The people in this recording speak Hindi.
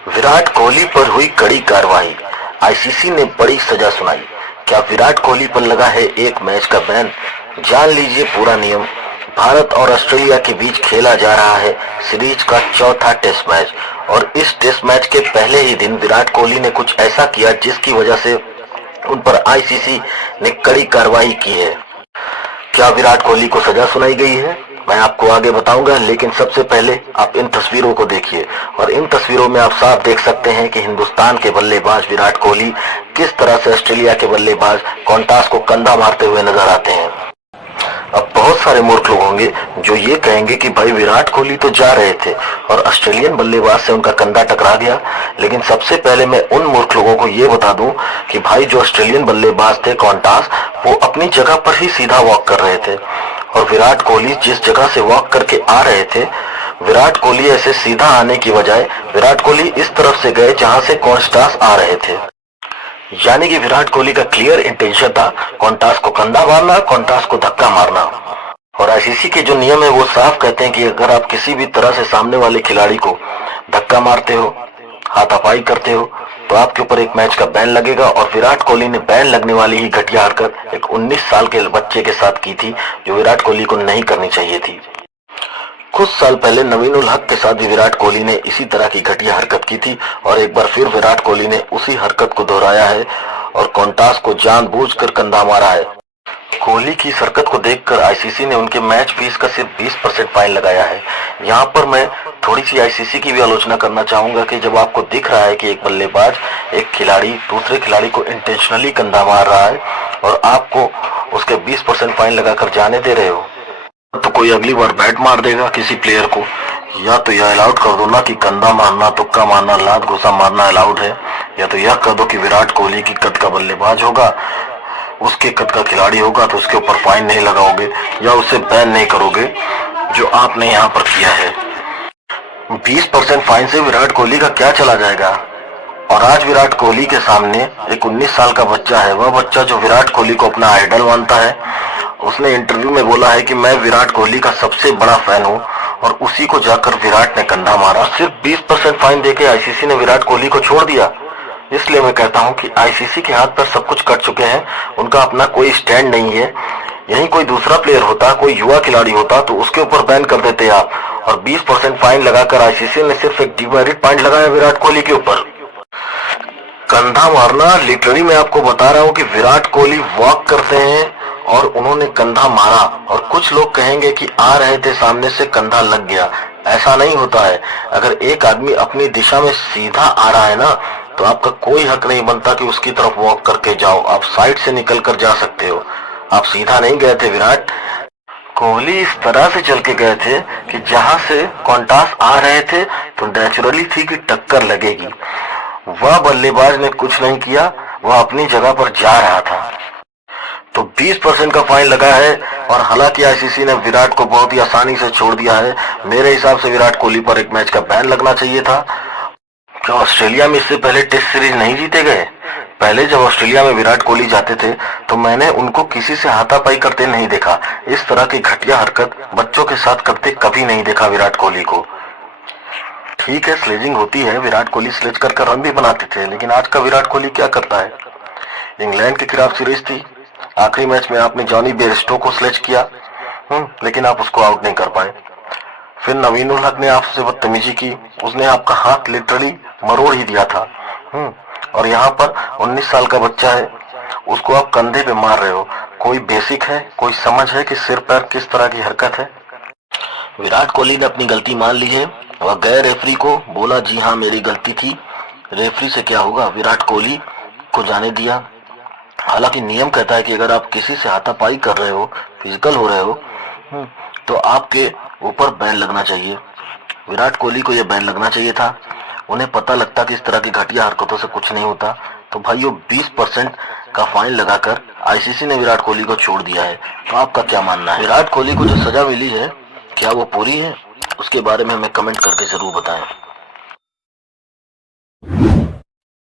विराट कोहली पर हुई कड़ी कार्रवाई, आईसीसी ने बड़ी सजा सुनाई। क्या विराट कोहली पर लगा है एक मैच का बैन? जान लीजिए पूरा नियम। भारत और ऑस्ट्रेलिया के बीच खेला जा रहा है सीरीज का चौथा टेस्ट मैच और इस टेस्ट मैच के पहले ही दिन विराट कोहली ने कुछ ऐसा किया जिसकी वजह से उन पर आईसीसी ने कड़ी कार्रवाई की है। क्या विराट कोहली को सजा सुनाई गई है? मैं आपको आगे बताऊंगा, लेकिन सबसे पहले आप इन तस्वीरों को देखिए और इन तस्वीरों में आप साफ देख सकते हैं कि हिंदुस्तान के बल्लेबाज विराट कोहली किस तरह से ऑस्ट्रेलिया के बल्लेबाज कॉन्टास को कंधा मारते हुए नजर आते हैं। अब बहुत सारे मूर्ख लोग होंगे जो ये कहेंगे कि भाई विराट कोहली तो जा रहे थे और ऑस्ट्रेलियन बल्लेबाज से उनका कंधा टकरा गया। लेकिन सबसे पहले मैं उन मूर्ख लोगों को ये बता दूं कि भाई जो ऑस्ट्रेलियन बल्लेबाज थे कॉन्टास, वो अपनी जगह पर ही सीधा वॉक कर रहे थे और विराट कोहली जिस जगह से वॉक करके आ रहे थे, विराट कोहली ऐसे सीधा आने की बजाय विराट कोहली इस तरफ से गए जहां से कॉन्टास आ रहे थे। यानी कि विराट कोहली का क्लियर इंटेंशन था कॉन्टास को कंधा मारना, कॉन्टास को धक्का मारना। और आईसीसी के जो नियम है वो साफ कहते हैं कि अगर आप किसी भी तरह से सामने वाले खिलाड़ी को धक्का मारते हो, हाथापाई करते हो, तो आपके ऊपर एक मैच का बैन लगेगा। और विराट कोहली ने बैन लगने वाली ही घटिया हरकत एक 19 साल के बच्चे के साथ की थी, जो विराट कोहली को नहीं करनी चाहिए थी। कुछ साल पहले नवीन उल हक के साथ भी विराट कोहली ने इसी तरह की घटिया हरकत की थी और एक बार फिर विराट कोहली ने उसी हरकत को दोहराया है और कॉन्टास को जानबूझकर कंधा मारा है। कोहली की इस हरकत को देखकर आईसीसी ने उनके मैच फीस का सिर्फ 20% फाइन लगाया है। यहाँ पर मैं थोड़ी सी आईसीसी की भी आलोचना करना चाहूंगा कि जब आपको दिख रहा है कि एक बल्लेबाज, एक खिलाड़ी दूसरे खिलाड़ी को इंटेंशनली कंधा मार रहा है और आपको उसके 20% फाइन लगाकर जाने दे रहे हो, तो कोई अगली बार बैट मार देगा किसी प्लेयर को, या तो यह अलाउड कर दो ना कि कंधा मारना, तुक्का मारना, लात घुसा मारना अलाउड है, या तो यह कर दो कि विराट कोहली की कद का बल्लेबाज होगा, उसके कद का खिलाड़ी होगा तो उसके ऊपर फाइन नहीं लगाओगे या उसे बैन नहीं करोगे, जो आपने यहाँ पर किया है। 20% फाइन से विराट कोहली का क्या चला जाएगा? और आज विराट कोहली के सामने एक 19 साल का बच्चा है, वह बच्चा जो विराट कोहली को अपना आइडल मानता है। उसने इंटरव्यू में बोला है कि मैं विराट कोहली का सबसे बड़ा फैन हूं और उसी को जाकर विराट ने कंधा मारा। सिर्फ 20% फाइन देके आईसीसी ने विराट कोहली को छोड़ दिया। इसलिए मैं कहता हूं कि आईसीसी के हाथ पर सब कुछ कट चुके हैं, उनका अपना कोई स्टैंड नहीं है। यही कोई दूसरा प्लेयर होता, कोई युवा खिलाड़ी होता, तो उसके ऊपर बैन कर देते आप, और 20% फाइन लगाकर आईसीसी ने सिर्फ एक डिमेरिट पॉइंट लगाया विराट कोहली के ऊपर। कंधा मारना, लिटरली मैं आपको बता रहा हूं कि विराट कोहली वॉक करते हैं और उन्होंने कंधा मारा। और कुछ लोग कहेंगे कि आ रहे थे सामने से कंधा लग गया, ऐसा नहीं होता है। अगर एक आदमी अपनी दिशा में सीधा आ रहा है ना, तो आपका कोई हक नहीं बनता कि उसकी तरफ वॉक करके जाओ। आप साइड से निकल कर जा सकते हो, आप सीधा नहीं गए थे। विराट कोहली इस तरह से चल के गए थे कि जहां से कॉन्टास आ रहे थे तो नेचुरली थी कि टक्कर लगेगी। वह बल्लेबाज ने कुछ नहीं किया, वह अपनी जगह पर जा रहा था। तो 20% का फाइन लगा है और हालांकि आईसीसी ने विराट को बहुत ही आसानी से छोड़ दिया है। मेरे हिसाब से विराट कोहली पर एक मैच का बैन लगना चाहिए था। क्या ऑस्ट्रेलिया में इससे पहले टेस्ट सीरीज नहीं जीते गए? पहले जब ऑस्ट्रेलिया में विराट कोहली जाते थे तो मैंने उनको किसी से हाथापाई करते नहीं देखा। इस तरह की घटिया हरकत बच्चों के साथ करते कभी नहीं देखा विराट कोहली को। ठीक है, स्लेजिंग होती है, विराट कोहली स्लेज कर रन भी बनाते थे, लेकिन आज का विराट कोहली क्या करता है? इंग्लैंड के खिलाफ सीरीज थी, आखिरी मैच में आपने जॉनी बेयरस्टो को स्लेज किया, लेकिन आप उसको आउट नहीं कर पाए। फिर नवीन उल हक ने आपसे बदतमीजी की, उसने आपका हाथ लिटरली मरोड़ ही दिया था। और यहाँ पर 19 साल का बच्चा है, उसको आप कंधे पे मार रहे हो। कोई बेसिक है, कोई समझ है कि सिर पैर किस तरह की हरकत है? विराट कोहली ने अपनी गलती मान ली है, वह गए रेफरी को बोला जी हाँ मेरी गलती थी। रेफरी से क्या होगा, विराट कोहली को जाने दिया। हालांकि नियम कहता है कि अगर आप किसी से हाथापाई कर रहे हो, फिजिकल हो रहे हो, तो आपके ऊपर बैन लगना चाहिए। विराट कोहली को यह बैन लगना चाहिए था। उन्हें पता लगता कि इस तरह की घटिया हरकतों से कुछ नहीं होता, तो भाइयों 20% का फाइन लगाकर आईसीसी ने विराट कोहली को छोड़ दिया है। तो आपका क्या मानना है? विराट कोहली को जो सजा मिली है क्या वो पूरी है? उसके बारे में हमें कमेंट करके जरूर बताएं।